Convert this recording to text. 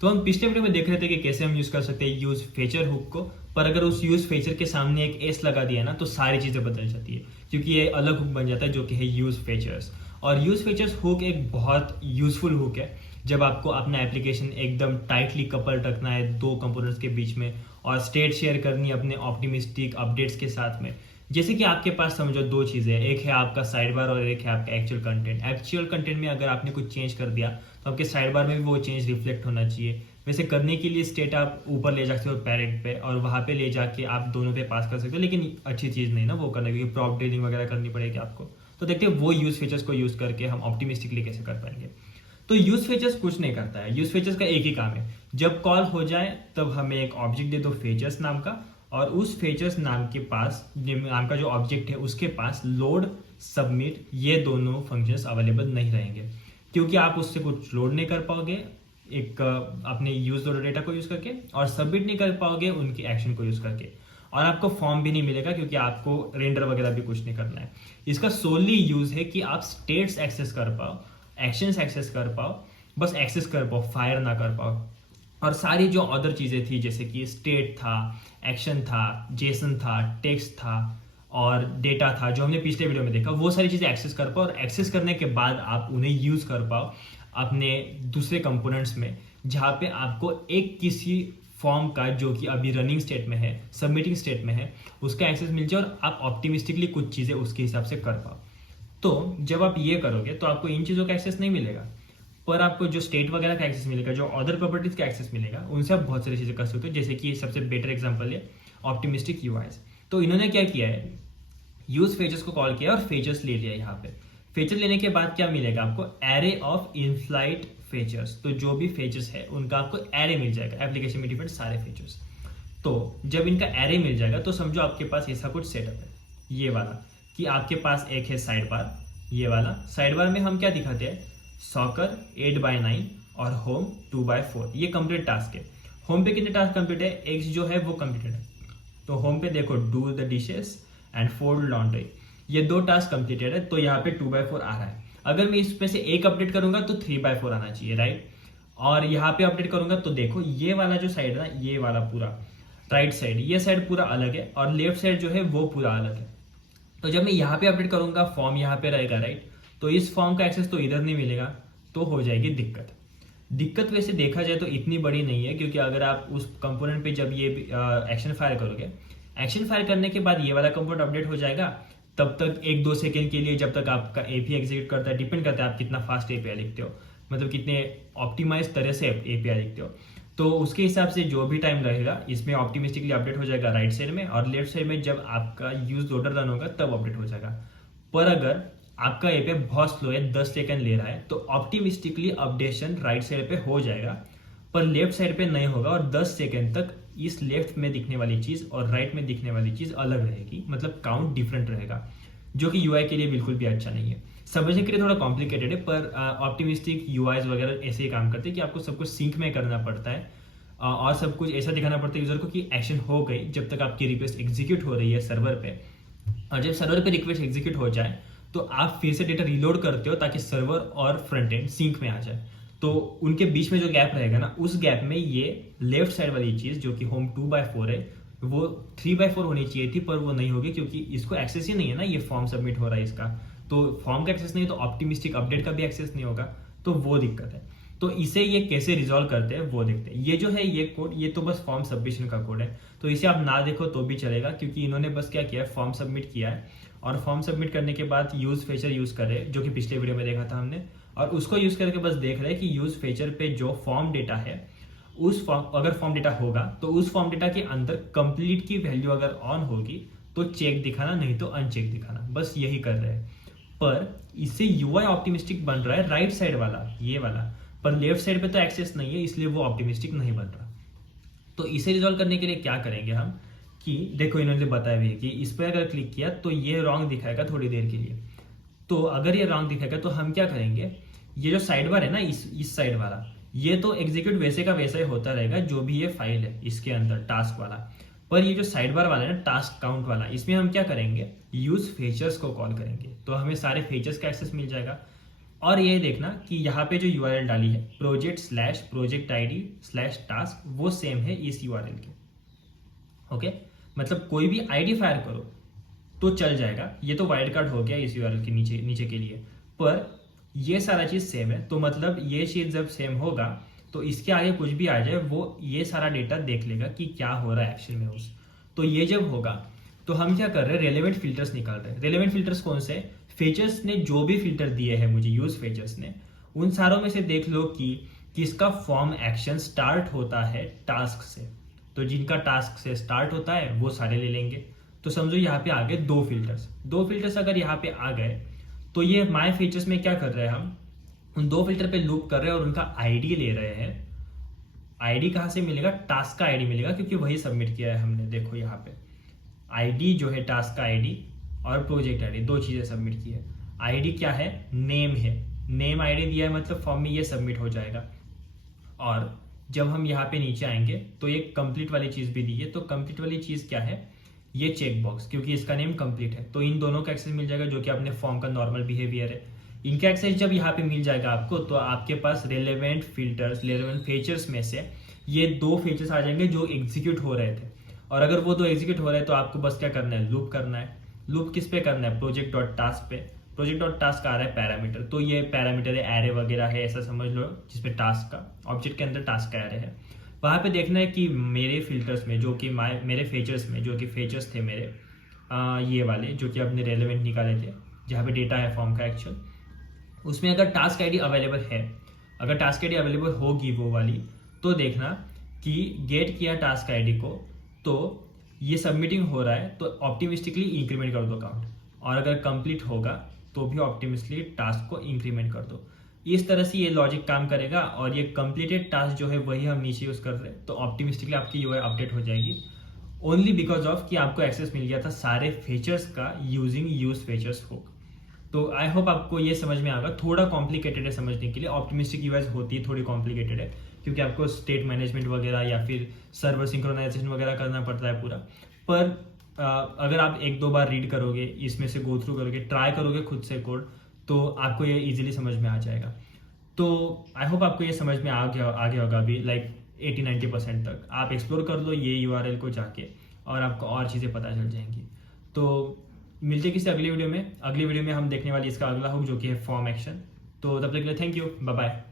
तो हम पिछले वीडियो में देख रहे थे कि कैसे हम यूज कर सकते हैं यूज फीचर हुक को, पर अगर उस यूज फीचर के सामने एक एस लगा दिया ना तो सारी चीजें बदल जाती है, क्योंकि ये अलग हुक बन जाता है जो कि है यूज फीचर्स। और यूज फीचर्स हुक एक बहुत यूजफुल हुक है जब आपको अपना एप्लीकेशन एकदम टाइटली कपल रखना है दो कंपोनेंट्स के बीच में, और स्टेट शेयर करनी है अपने ऑप्टिमिस्टिक अपडेट्स के साथ में। जैसे कि आपके पास समझो दो चीज़ें हैं, एक है आपका साइड बार और एक है आपका एक्चुअल कंटेंट। एक्चुअल कंटेंट में अगर आपने कुछ चेंज कर दिया तो आपके साइड बार में भी वो चेंज रिफ्लेक्ट होना चाहिए। वैसे करने के लिए स्टेट आप ऊपर ले जा सकते हो पैरेंट पे, और वहाँ पे ले जाके आप दोनों पे पास कर सकते हो, लेकिन अच्छी चीज़ नहीं ना वो करना, क्योंकि प्रॉप डीलिंग वगैरह करनी पड़ेगी आपको। तो देखते हैं वो यूज फीचर्स को यूज करके हम ऑप्टिमिस्टिकली कैसे कर पाएंगे। तो यूज फीचर्स कुछ नहीं करता है, यूज फीचर्स का एक ही काम है, जब कॉल हो जाए तब हमें एक ऑब्जेक्ट दे दो फीचर्स नाम का, और उस फीचर्स नाम के पास नाम का जो ऑब्जेक्ट है उसके पास लोड सबमिट ये दोनों फंक्शंस अवेलेबल नहीं रहेंगे, क्योंकि आप उससे कुछ लोड नहीं कर पाओगे एक अपने यूज लोड डेटा को यूज करके, और सबमिट नहीं कर पाओगे उनकी एक्शन को यूज करके, और आपको फॉर्म भी नहीं मिलेगा क्योंकि आपको रेंडर वगैरह भी कुछ नहीं करना है। इसका सोली यूज है कि आप स्टेट्स एक्सेस कर पाओ, एक्शंस एक्सेस कर पाओ, बस एक्सेस कर पाओ, फायर ना कर पाओ। और सारी जो अदर चीज़ें थी जैसे कि स्टेट था, एक्शन था, जेसन था, टेक्स्ट था और डेटा था जो हमने पिछले वीडियो में देखा, वो सारी चीज़ें एक्सेस कर पाओ, और एक्सेस करने के बाद आप उन्हें यूज़ कर पाओ अपने दूसरे कंपोनेंट्स में, जहाँ पे आपको एक किसी फॉर्म का जो कि अभी रनिंग स्टेट में है, सबमिटिंग स्टेट में है, उसका एक्सेस मिल जाए और आप ऑप्टिमिस्टिकली कुछ चीज़ें उसके हिसाब से कर पाओ। तो जब आप ये करोगे तो आपको इन चीज़ों का एक्सेस नहीं मिलेगा, पर आपको जो स्टेट वगैरह का एक्सेस मिलेगा, जो अदर प्रॉपर्टीज का एक्सेस मिलेगा, उनसे आप बहुत सारी चीज़ें कर सकते हो। जैसे कि सबसे बेटर एग्जांपल है ऑप्टिमिस्टिक यूआईज। तो इन्होंने क्या किया है, यूज फीचर्स को कॉल किया और फीचर्स ले लिया। यहाँ पे फीचर लेने के बाद क्या मिलेगा आपको, एरे ऑफ इनफ्लाइट फीचर्स। तो जो भी फीचर्स है उनका आपको एरे मिल जाएगा, एप्लीकेशन में डिफरेंट सारे फीचर्स। तो जब इनका एरे मिल जाएगा तो समझो आपके पास ऐसा कुछ सेटअप है, ये वाला, कि आपके पास एक है साइड बार, ये वाला साइड बार में हम क्या दिखाते हैं, सॉकर 8x9 और होम 2x4, ये कंप्लीट टास्क है। होम पे कितने टास्क कंप्लीट है, एक्स जो है वो कंप्लीटेड है। तो होम पे देखो do the dishes and fold laundry, ये दो टास्क कंप्लीटेड है, तो यहाँ पे 2x4 आ रहा है। अगर मैं इसमें से एक अपडेट करूंगा तो 3x4 आना चाहिए, राइट। और यहाँ पे अपडेट करूंगा तो देखो ये वाला जो साइड है ना, ये वाला पूरा राइट साइड, ये साइड पूरा अलग है, और लेफ्ट साइड जो है वो पूरा अलग है। तो जब मैं यहाँ पे अपडेट करूंगा फॉर्म यहाँ पे रहेगा, राइट। तो इस फॉर्म का एक्सेस तो इधर नहीं मिलेगा, तो हो जाएगी दिक्कत। दिक्कत वैसे देखा जाए तो इतनी बड़ी नहीं है, क्योंकि अगर आप उस कंपोनेंट पे जब ये एक्शन फायर करोगे, एक्शन फायर करने के बाद ये वाला कंपोनेंट अपडेट हो जाएगा, तब तक 1-2 सेकेंड के लिए जब तक आपका एपीआई एग्जीक्यूट करता है, डिपेंड करता है आप कितना फास्ट एपीआई लिखते हो, मतलब कितने ऑप्टिमाइज तरह से एपीआई लिखते हो। तो उसके हिसाब से जो भी टाइम रहेगा इसमें ऑप्टिमिस्टिकली अपडेट हो जाएगा राइट साइड में, और लेफ्ट साइड में जब आपका यूज लोडर रन होगा तब अपडेट हो जाएगा। पर अगर आपका एपीआई बहुत स्लो है, 10 सेकंड ले रहा है, तो ऑप्टिमिस्टिकली अपडेशन राइट साइड पे हो जाएगा, पर लेफ्ट साइड पे नहीं होगा, और 10 सेकंड तक इस लेफ्ट में दिखने वाली चीज और राइट में दिखने वाली चीज अलग रहेगी, मतलब काउंट डिफरेंट रहेगा, जो कि यूआई के लिए बिल्कुल भी अच्छा नहीं है। समझने के लिए थोड़ा कॉम्प्लिकेटेड है, पर ऑप्टिमिस्टिक यूआईज वगैरह ऐसे ही काम करते हैं कि आपको सब कुछ सिंक में करना पड़ता है, और सब कुछ ऐसा दिखाना पड़ता है यूजर को कि एक्शन हो गई जब तक आपकी रिक्वेस्ट एग्जीक्यूट हो रही है सर्वर पे, और जब सर्वर पे रिक्वेस्ट एग्जीक्यूट हो जाए तो आप फिर से डेटा रिलोड करते हो ताकि सर्वर और फ्रंट एंड सिंक में आ जाए। तो उनके बीच में जो गैप रहेगा ना, उस गैप में ये लेफ्ट साइड वाली चीज जो कि होम 2x4 है, वो 3x4 होनी चाहिए थी, पर वो नहीं होगी क्योंकि इसको एक्सेस ही नहीं है ना, ये फॉर्म सबमिट हो रहा है इसका, तो फॉर्म का एक्सेस नहीं है तो ऑप्टिमिस्टिक अपडेट का भी एक्सेस नहीं होगा, तो वो दिक्कत है। तो इसे ये कैसे रिजॉल्व करते हैं वो देखते हैं। ये जो है ये कोड, ये तो बस फॉर्म सबमिशन का कोड है, तो इसे आप ना देखो तो भी चलेगा, क्योंकि इन्होंने बस क्या किया है, फॉर्म सबमिट किया है, और फॉर्म सबमिट करने के बाद यूज फीचर यूज कर रहे हैं, जो कि पिछले वीडियो में देखा था हमने, और उसको यूज करके बस देख रहे हैं कि यूज फीचर पे जो फॉर्म डेटा है, उस फॉर्म अगर फॉर्म डेटा होगा तो उस फॉर्म डेटा के अंदर कंप्लीट की वैल्यू अगर ऑन होगी तो चेक दिखाना, नहीं तो अनचेक दिखाना, बस यही कर रहे हैं। पर इससे यूआई ऑप्टिमिस्टिक बन रहा है राइट साइड वाला, ये वाला, पर लेफ्ट साइड पे तो एक्सेस नहीं है, इसलिए वो ऑप्टिमिस्टिक नहीं बन रहा। तो इसे रिजॉल्व करने के लिए क्या करेंगे हम, कि देखो इन्होंने बताया भी है कि इस पर अगर क्लिक किया तो ये रॉन्ग दिखाएगा थोड़ी देर के लिए। तो अगर ये रॉन्ग दिखाएगा तो हम क्या करेंगे, ये जो साइड बार है ना, इस साइड वाला, ये तो एग्जीक्यूट वैसे का वैसा ही होता रहेगा, जो भी ये फाइल है इसके अंदर टास्क वाला। पर ये जो साइड बार वाला है ना, टास्क काउंट वाला, इसमें हम क्या करेंगे, यूज फीचर्स को कॉल करेंगे, तो हमें सारे फीचर्स का एक्सेस मिल जाएगा। और ये देखना कि यहाँ पे जो यूआरएल डाली है project/project id/task वो सेम है इस यूआरएल के। ओके, मतलब कोई भी आईडी फायर करो तो चल जाएगा। ये तो वाइल्ड कार्ड हो गया इस यूआरएल के नीचे नीचे के लिए, पर ये सारा चीज सेम है। तो मतलब ये चीज जब सेम होगा तो इसके आगे कुछ भी आ जाए वो ये सारा डेटा देख लेगा कि क्या हो रहा है एक्चुअल में उस। तो ये जब होगा तो हम क्या कर रहे हैं, रेलेवेंट फिल्टर्स निकाल रहे हैं। रेलेवेंट फिल्टर्स कौन से? फीचर्स ने जो भी फिल्टर दिए हैं मुझे यूज फीचर्स ने, उन सारों में से देख लो कि किसका फॉर्म एक्शन स्टार्ट होता है टास्क से। तो जिनका टास्क से स्टार्ट होता है वो सारे ले लेंगे। तो समझो यहाँ पे आ गए दो फिल्टर्स अगर यहाँ पे आ गए तो ये माय फीचर्स में क्या कर रहे हैं, हम उन दो फिल्टर पे लूप कर रहे हैं और उनका आईडी ले रहे हैं। आईडी कहाँ से मिलेगा? टास्क का आईडी मिलेगा, क्योंकि वही सबमिट किया है हमने। देखो यहाँ पे आईडी जो है टास्क का आईडी और प्रोजेक्ट आईडी, दो चीजें सबमिट की है। आईडी क्या है? नेम है, नेम आईडी दिया है, मतलब फॉर्म में ये सबमिट हो जाएगा। और जब हम यहाँ पे नीचे आएंगे तो ये कंप्लीट वाली चीज भी दी है। तो कंप्लीट वाली चीज क्या है? ये चेक बॉक्स, क्योंकि इसका नेम कंप्लीट है तो इन दोनों का एक्सेस मिल जाएगा, जो कि अपने फॉर्म का नॉर्मल बिहेवियर है। इनका एक्सेस जब यहाँ पे मिल जाएगा आपको, तो आपके पास रेलेवेंट फीचर्स में से ये दो फीचर्स आ जाएंगे जो एग्जीक्यूट हो रहे थे। और अगर वो दो एग्जीक्यूट हो रहे हैं तो आपको बस क्या करना है? लूप करना है। लूप किस पे करना है? project.task पे। project.task आ रहा है पैरामीटर, तो ये पैरामीटर है, एरे वगैरह है, ऐसा समझ लो, जिसपे टास्क का ऑब्जेक्ट के अंदर टास्क का एरे है। वहां पे देखना है कि मेरे फिल्टर्स में जो कि मेरे फीचर्स में जो कि फीचर्स थे मेरे ये वाले जो कि अपने रेलेवेंट निकाले थे, जहाँ पे डेटा है फॉर्म का एक्चुअल, उसमें अगर टास्क आईडी अवेलेबल है, अगर टास्क आईडी अवेलेबल होगी वो वाली, तो देखना कि गेट किया टास्क आईडी को तो ये सबमिटिंग हो रहा है, तो ऑप्टिमिस्टिकली इंक्रीमेंट कर दो काउंट। और अगर कंप्लीट होगा तो भी ऑप्टिमिस्टिकली टास्क को इंक्रीमेंट कर दो। इस तरह से ये लॉजिक काम करेगा। और ये कंप्लीटेड टास्क जो है वही हम नीचे यूज कर रहे हैं, तो ऑप्टिमिस्टिकली आपकी यूआई अपडेट हो जाएगी, ओनली बिकॉज ऑफ कि आपको एक्सेस मिल गया था सारे फीचर्स का यूजिंग यूज फीचर्स हुक। तो आई होप आपको ये समझ में आएगा। थोड़ा कॉम्प्लिकेटेड है समझने के लिए, ऑप्टिमिस्टिक यूआई होती है थोड़ी कॉम्प्लिकेटेड है, क्योंकि आपको स्टेट मैनेजमेंट वगैरह या फिर सर्वर सिंक्रोनाइजेशन वगैरह करना पड़ता है पूरा। पर अगर आप एक दो बार रीड करोगे, इसमें से गो थ्रू करोगे, ट्राई करोगे खुद से कोड, तो आपको ये इजीली समझ में आ जाएगा। तो आई होप आपको ये समझ में आ गया होगा अभी, लाइक 80-90% तक। आप एक्सप्लोर कर लो ये यूआरएल को जाके और आपको और चीज़ें पता चल जाएंगी। तो मिलते किसी अगली वीडियो में। अगली वीडियो में हम देखने वाली इसका अगला हुक जो कि है फॉर्म एक्शन। तो तब तक के लिए थैंक यू, बाय बाय।